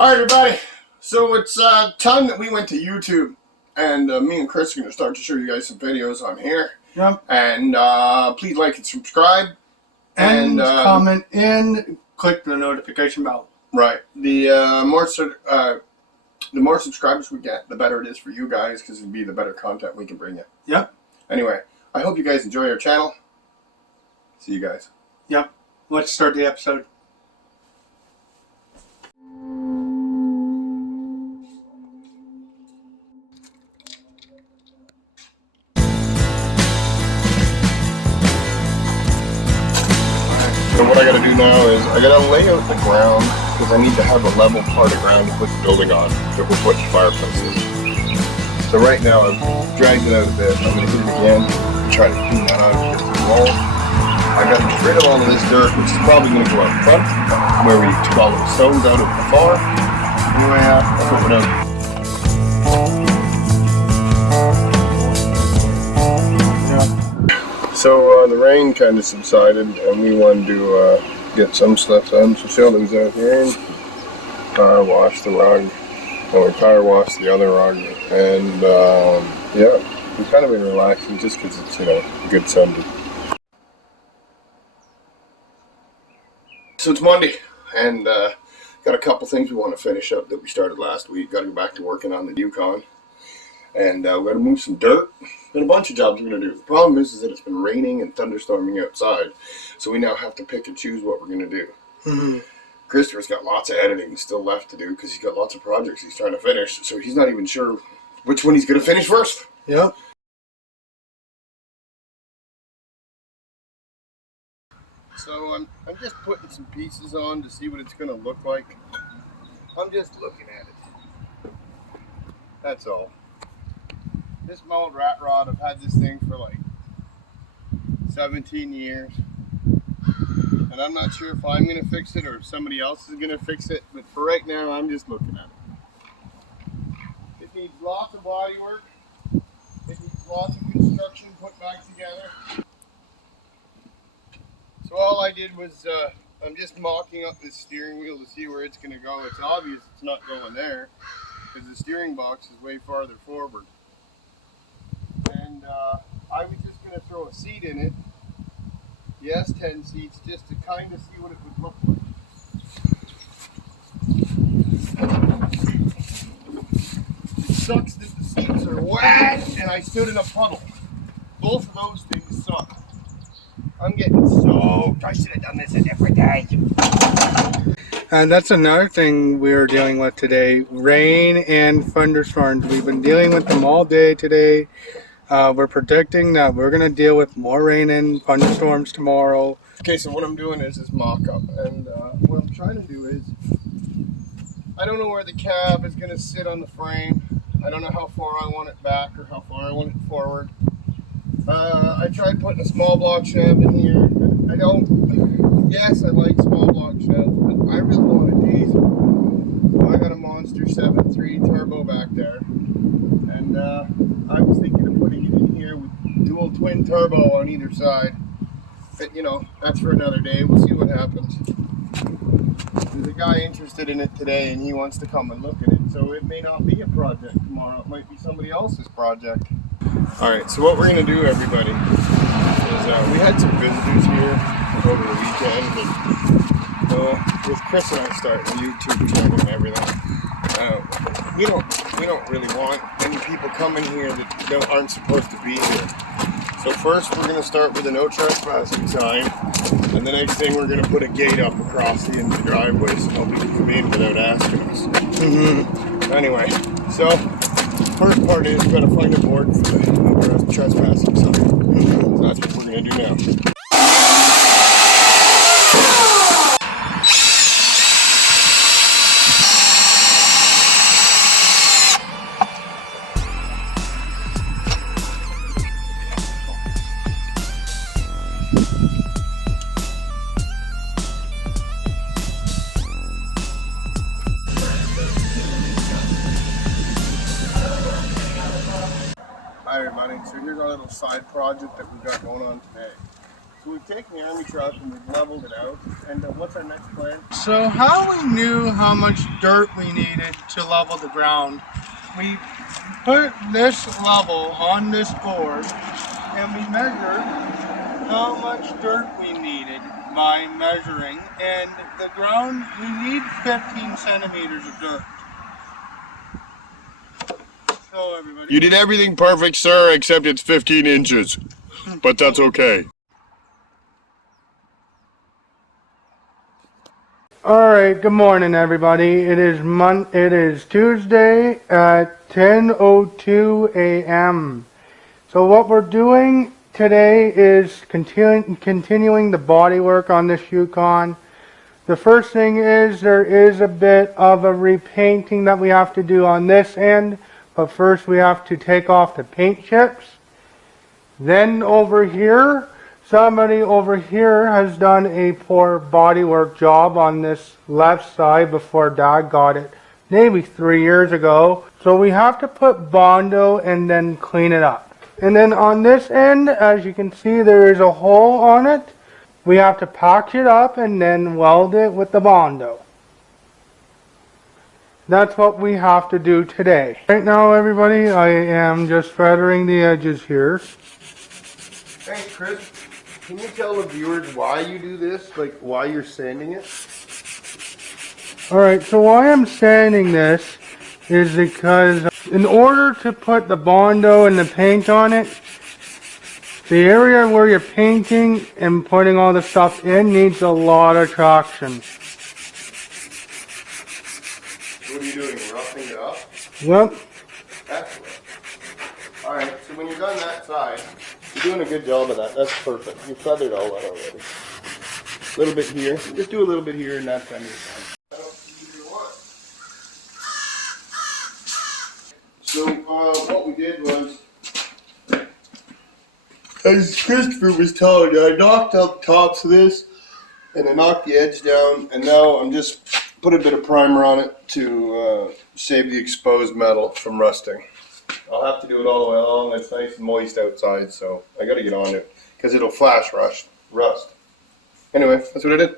Alright everybody, so it's time that we went to YouTube, and me and Chris are going to start to show you guys some videos on here. Yep. And please like and subscribe. And comment and click the notification bell. Right. The more subscribers we get, the better it is for you guys, because it'll be the better content we can bring you. Yep. Anyway, I hope you guys enjoy our channel. See you guys. Yep. Let's start the episode. So what I gotta do now is I gotta lay out the ground, because I need to have a level part of ground to put the building on that we'll put the fireplaces. So right now I've dragged it out a bit. I'm gonna hit it again and try to clean that out of the wall. I gotta get rid of all of this dirt, which is probably gonna go out front, where we took all the stones out of the bar. Anyway, I'll put it out. So the rain kind of subsided, and we wanted to get some stuff done. So Sheldon's out here and power washed the rug, and we power washed the other rug, and yeah, we've kind of been relaxing just because it's, you know, a good Sunday. So it's Monday, and got a couple things we want to finish up that we started last week. Got to go back to working on the Yukon, and we're going to move some dirt. Been a bunch of jobs we're going to do. The problem is that it's been raining and thunderstorming outside, so we now have to pick and choose what we're going to do. Mm-hmm. Christopher's got lots of editing still left to do because he's got lots of projects he's trying to finish, so he's not even sure which one he's going to finish first. Yep. So I'm just putting some pieces on to see what it's going to look like. I'm just looking at it. That's all. This mold rat rod, I've had this thing for like 17 years. And I'm not sure if I'm going to fix it or if somebody else is going to fix it. But for right now, I'm just looking at it. It needs lots of body work. It needs lots of construction put back together. So all I did was, I'm just mocking up this steering wheel to see where it's going to go. It's obvious it's not going there because the steering box is way farther forward. And I was just going to throw a seat in it, yes, 10 seats, just to kind of see what it would look like. It sucks that the seats are wet and I stood in a puddle. Both of those things suck. I'm getting soaked. I should have done this a different day. And that's another thing we're dealing with today. Rain and thunderstorms. We've been dealing with them all day today. We're predicting that we're going to deal with more rain and thunderstorms tomorrow. Okay, so what I'm doing is mock-up, and what I'm trying to do is, I don't know where the cab is going to sit on the frame. I don't know how far I want it back or how far I want it forward. I tried putting a small block shed in here. Yes, I like small block sheds, but I really want a diesel. So I got a Monster 7.3 turbo back there, and I was thinking of putting it in here with dual twin turbo on either side. But, you know, that's for another day. We'll see what happens. There's a guy interested in it today, and he wants to come and look at it. So it may not be a project tomorrow. It might be somebody else's project. Alright, so what we're going to do, everybody, is we had some visitors here over the weekend. And, with Chris and I starting a YouTube channel and everything, we don't really want any people coming here that aren't supposed to be here. So first we're going to start with a no trespassing sign, and the next thing we're going to put a gate up across the end of the driveway so nobody can come in without asking us. Mm-hmm. Anyway, so first part is we've got to find a board for the no trespassing sign. So that's what we're going to do now. Hi everybody, so here's our little side project that we've got going on today. So we've taken the Army truck and we've leveled it out. And what's our next plan? So how we knew how much dirt we needed to level the ground, we put this level on this board and we measured how much dirt we needed by measuring, and the ground, we need 15 centimeters of dirt. So everybody. You did everything perfect, sir, except it's 15 inches. But that's okay. Alright, good morning everybody. It is Tuesday at 10:02 a.m. So what we're doing today is continuing the body work on this Yukon. The first thing is there is a bit of a repainting that we have to do on this end, but first we have to take off the paint chips. Then over here, somebody over here has done a poor bodywork job on this left side before Dad got it maybe 3 years ago. So we have to put Bondo and then clean it up. And then on this end, as you can see, there is a hole on it. We have to patch it up and then weld it with the Bondo. That's what we have to do today. Right now, everybody, I am just feathering the edges here. Hey, Chris, can you tell the viewers why you do this? Like, why you're sanding it? Alright, so why I'm sanding this is because in order to put the Bondo and the paint on it, the area where you're painting and putting all the stuff in needs a lot of traction. What are you doing, roughing it up? Yep. Excellent. Alright, so when you're done that side, you're doing a good job of that. That's perfect. You feathered all that already. A little bit here. Just do a little bit here and that's done. So what we did was, as Christopher was telling you, I knocked out the tops of this and I knocked the edge down, and now I'm just put a bit of primer on it to save the exposed metal from rusting. I'll have to do it all the way along. It's nice and moist outside, so I got to get on it because it'll flash rust. Anyway, that's what I did.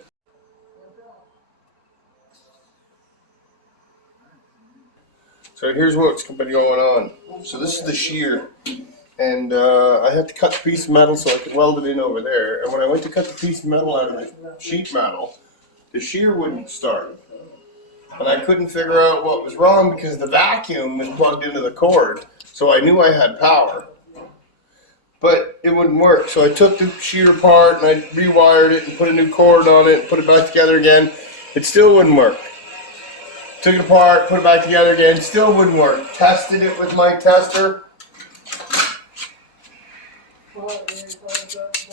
So here's what's been going on. So this is the shear, and I had to cut the piece of metal so I could weld it in over there. And when I went to cut the piece of metal out of the sheet metal, the shear wouldn't start. And I couldn't figure out what was wrong because the vacuum was plugged into the cord. So I knew I had power. But it wouldn't work. So I took the shear apart and I rewired it and put a new cord on it and put it back together again. It still wouldn't work. Took it apart, put it back together again, still wouldn't work. Tested it with my tester.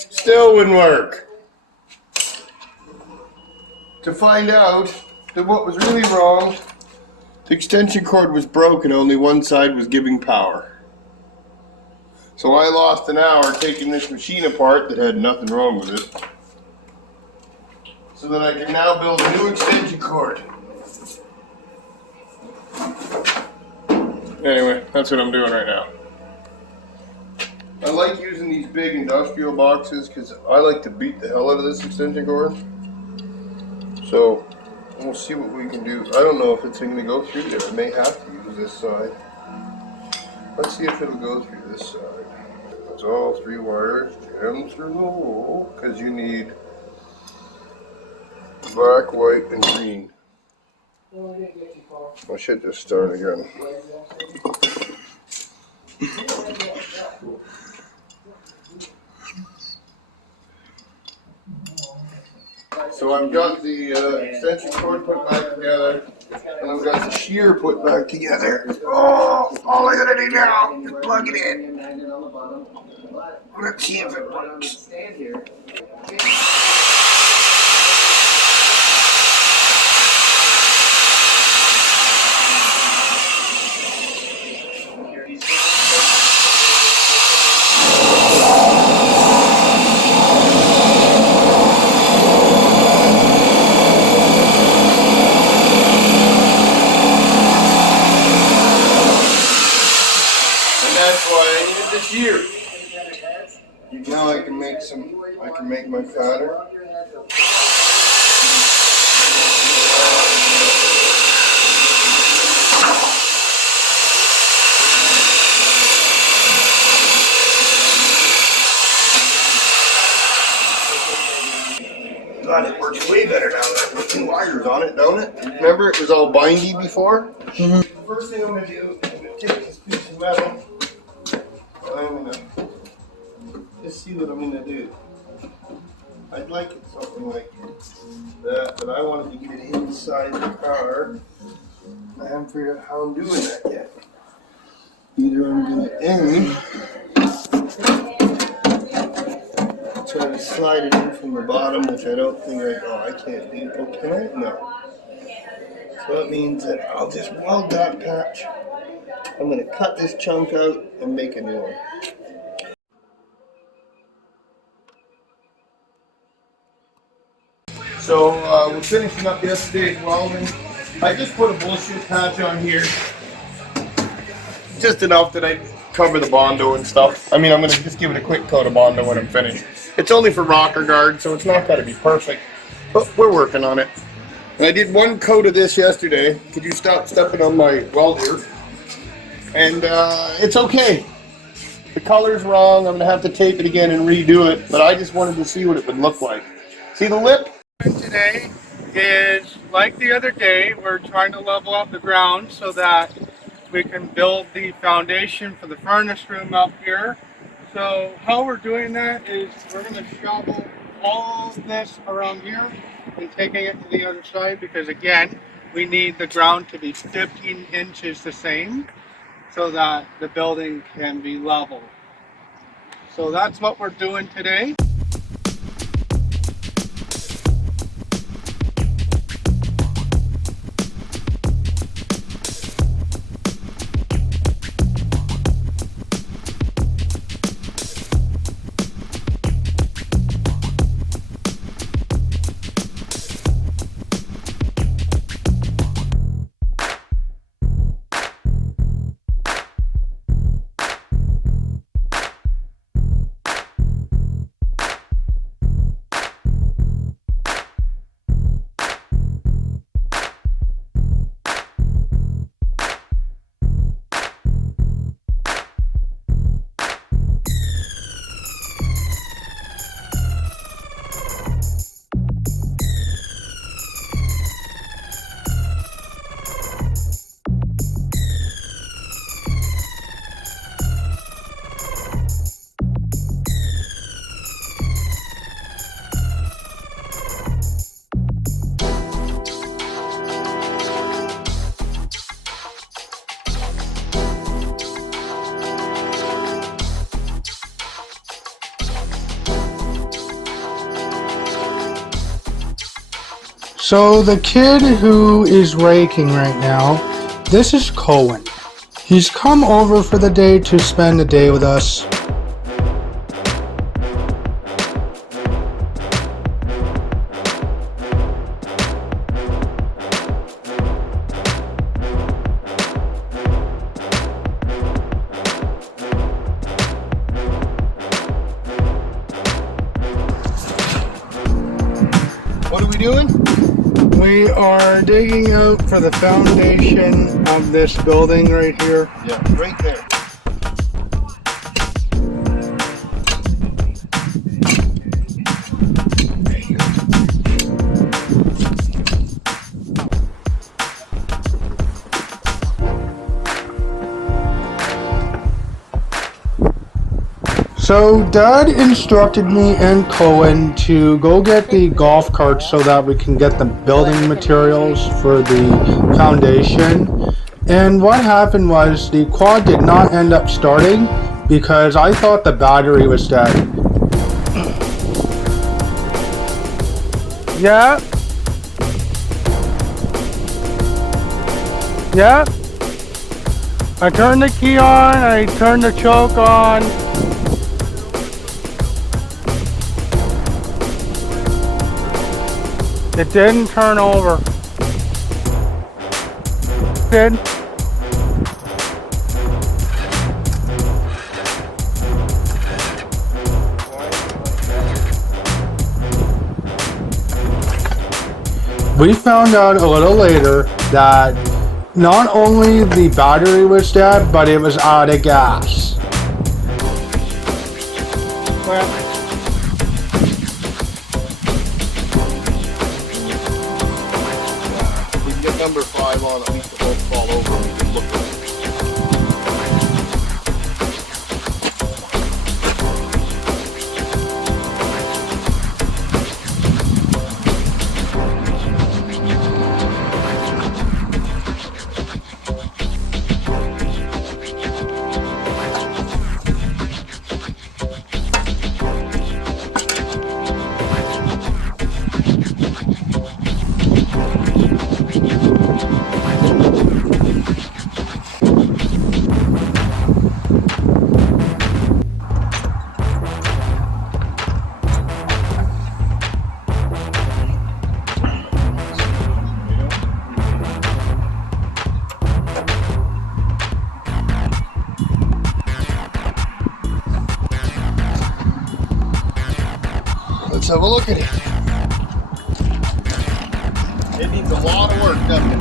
Still wouldn't work. To find out that what was really wrong, the extension cord was broken, only one side was giving power. So I lost an hour taking this machine apart that had nothing wrong with it, so that I can now build a new extension cord. Anyway, that's what I'm doing right now. I like using these big industrial boxes because I like to beat the hell out of this extension cord. So we'll see what we can do. I don't know if it's going to go through there. I may have to use this side. Let's see if it'll go through this side. It's all 3 wires jammed through the hole because you need black, white, and green. I should just start again. So I've got the extension cord put back together, and I've got the shear put back together. Oh, all I gotta do now is plug it in. Let's see if it works. And that's why I needed this shear. Now I can make I can make my pattern. God, it works way better now that I put two wires on it, don't it? Remember, it was all bindy before? The first thing I'm going to do is I'm going to take this piece of metal. I'm going to just see what I'm going to do. I'd like it something like that, but I wanted to get it inside the car. I haven't figured out how I'm doing that yet. Either I'm going to try to slide it in from the bottom, which I don't think I can't do. Oh, can I? No. So that means that I'll just weld that patch. I'm going to cut this chunk out and make a new one. So we're finishing up yesterday's welding. I just put a bullshit patch on here. Just enough that I cover the Bondo and stuff. I mean, I'm going to just give it a quick coat of Bondo when I'm finished. It's only for rocker guard, so it's not got to be perfect. But we're working on it. And I did one coat of this yesterday. Could you stop stepping on my welder? And it's okay. The color's wrong. I'm going to have to tape it again and redo it. But I just wanted to see what it would look like. See the lip? Today is like the other day. We're trying to level up the ground so that we can build the foundation for the furnace room up here. So how we're doing that is we're going to shovel all this around here and taking it to the other side, because again, we need the ground to be 15 inches the same so that the building can be level. So that's what we're doing today. So the kid who is raking right now, this is Cohen. He's come over for the day to spend the day with us. What are we doing? We are digging out for the foundation of this building right here. Yeah, right there. So Dad instructed me and Cohen to go get the golf cart so that we can get the building materials for the foundation. And what happened was the quad did not end up starting because I thought the battery was dead. Yeah. Yeah. I turned the key on, I turned the choke on. It didn't turn over. Did? We found out a little later that not only the battery was dead, but it was out of gas. Well, we can get number 5 on, at least it won't fall over and we can look at it. Let's have a look at it. It needs a lot of work, doesn't it?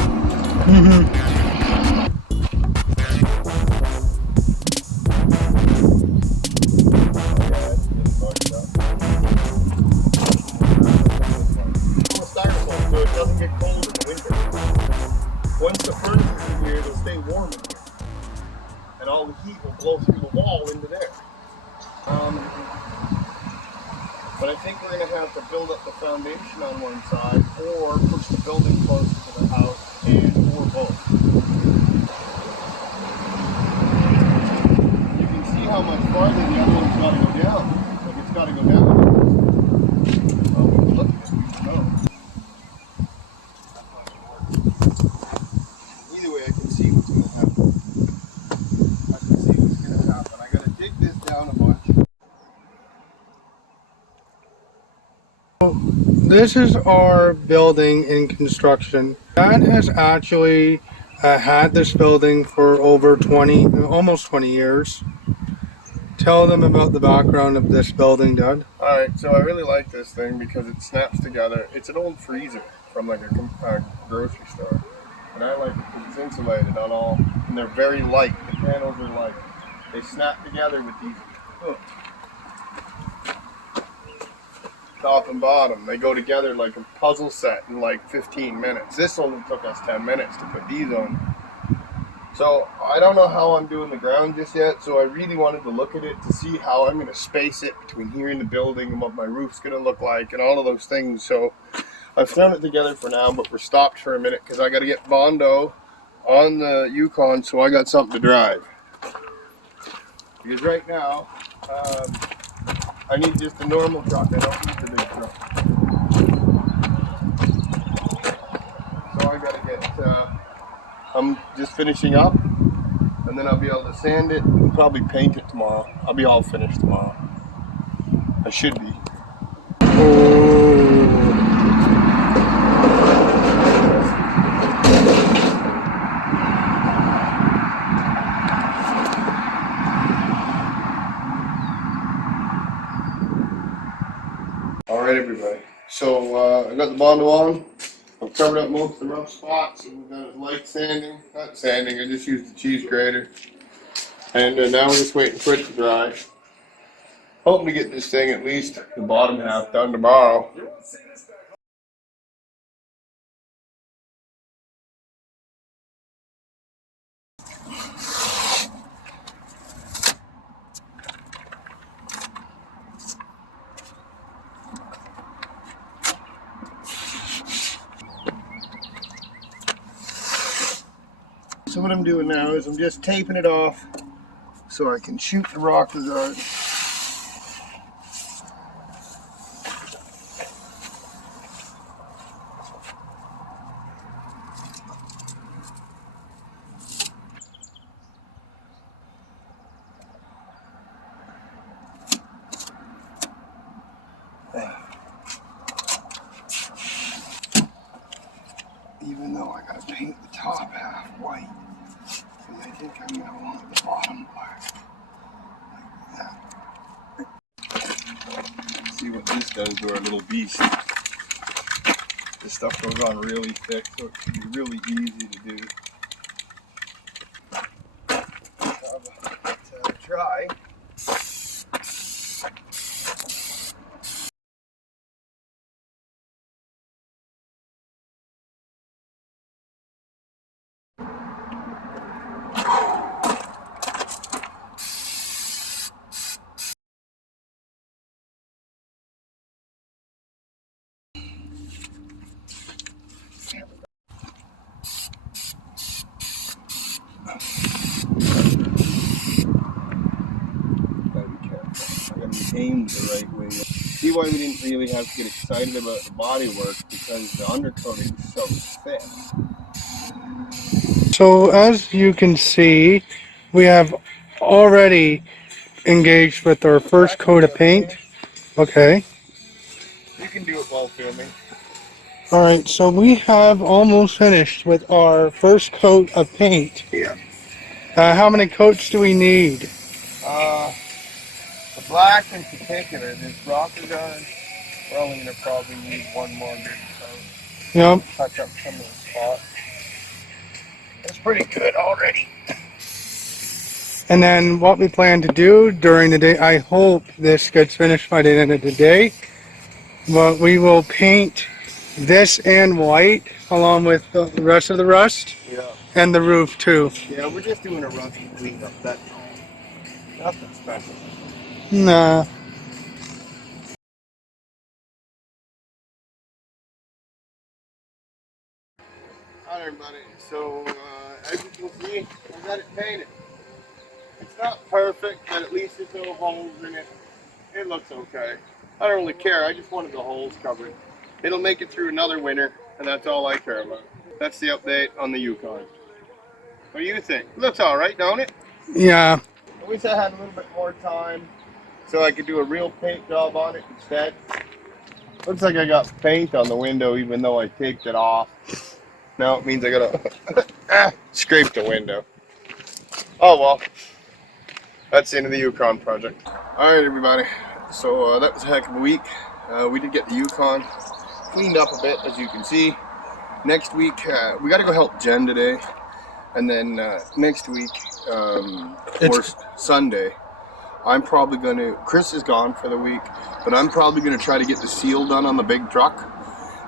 Styrofoam, so it doesn't get cold in the winter. Once the furnace is in here, it'll stay warm in here. And all the heat will blow through the wall into there. But I think we're going to have to build up the foundation on one side or push the building closer to the house or both. You can see how much farther the other one's got to go down. Like it's got to go down. Well, we can look at it, we can know. Either way, I can see what's going to happen. I can see what's going to happen. I got to dig this down a bunch. This is our building in construction. Dad has actually had this building for over 20, almost 20 years. Tell them about the background of this building, Dad. Alright, so I really like this thing because it snaps together. It's an old freezer from like a grocery store. And I like it because it's insulated on all, and they're very light. The panels are light. They snap together with these hooks. Top and bottom. They go together like a puzzle set in like 15 minutes. This only took us 10 minutes to put these on. So I don't know how I'm doing the ground just yet, so I really wanted to look at it to see how I'm going to space it between here and the building and what my roof's going to look like and all of those things. So I've thrown it together for now, but we're stopped for a minute because I got to get Bondo on the Yukon so I got something to drive. Because right now, I need just a normal truck. I don't need the big truck. So I gotta get, I'm just finishing up and then I'll be able to sand it and probably paint it tomorrow. I'll be all finished tomorrow. I should be. Alright everybody, so I got the Bondo on. I've covered up most of the rough spots and we've done light sanding. Not sanding, I just used the cheese grater. And now we're just waiting for it to dry. Hoping to get this thing at least the bottom half done tomorrow. So what I'm doing now is I'm just taping it off so I can shoot the rockers out. Even though I gotta paint the top half white, because I think I'm gonna want the bottom black. Like that. See what this does to our little beast. This stuff goes on really thick, so it should be really easy to do. Let's try. Gotta be careful. I gotta be aimed the right way. See why we didn't really have to get excited about the body work, because the undercoating is so thick. So as you can see, we have already engaged with our first coat of paint. Okay. You can do it while filming. Alright, so we have almost finished with our first coat of paint. Yeah. How many coats do we need? The black in particular, this rocker gun, we're only gonna probably need one more good coat. Yep. Touch up some of the spots. It's pretty good already. And then what we plan to do during the day, I hope this gets finished by the end of the day, but we will paint this in white along with the rest of the rust. Yeah. And the roof too. Yeah, we're just doing a rust cleanup, that's all. Nothing special. Nah. Alright everybody, so as you can see, I got it painted. It's not perfect, but at least there's no holes in it. It looks okay. I don't really care, I just wanted the holes covered. It'll make it through another winter, and that's all I care about. That's the update on the Yukon. What do you think? It looks alright, don't it? Yeah. I wish I had a little bit more time so I could do a real paint job on it instead. Looks like I got paint on the window even though I taped it off. Now it means I gotta scrape the window. Oh well, that's the end of the Yukon project. Alright everybody, so that was a heck of a week. We did get the Yukon cleaned up a bit, as you can see. Next week, we gotta go help Jen today. And then next week, or Sunday, I'm probably gonna, Chris is gone for the week, but I'm probably gonna try to get the seal done on the big truck.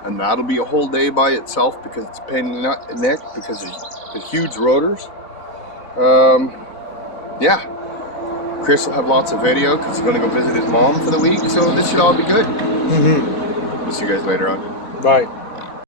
And that'll be a whole day by itself because it's a pain in the neck because of the huge rotors. Yeah, Chris will have lots of video because he's going to go visit his mom for the week, so this should all be good. See you guys later on. Bye.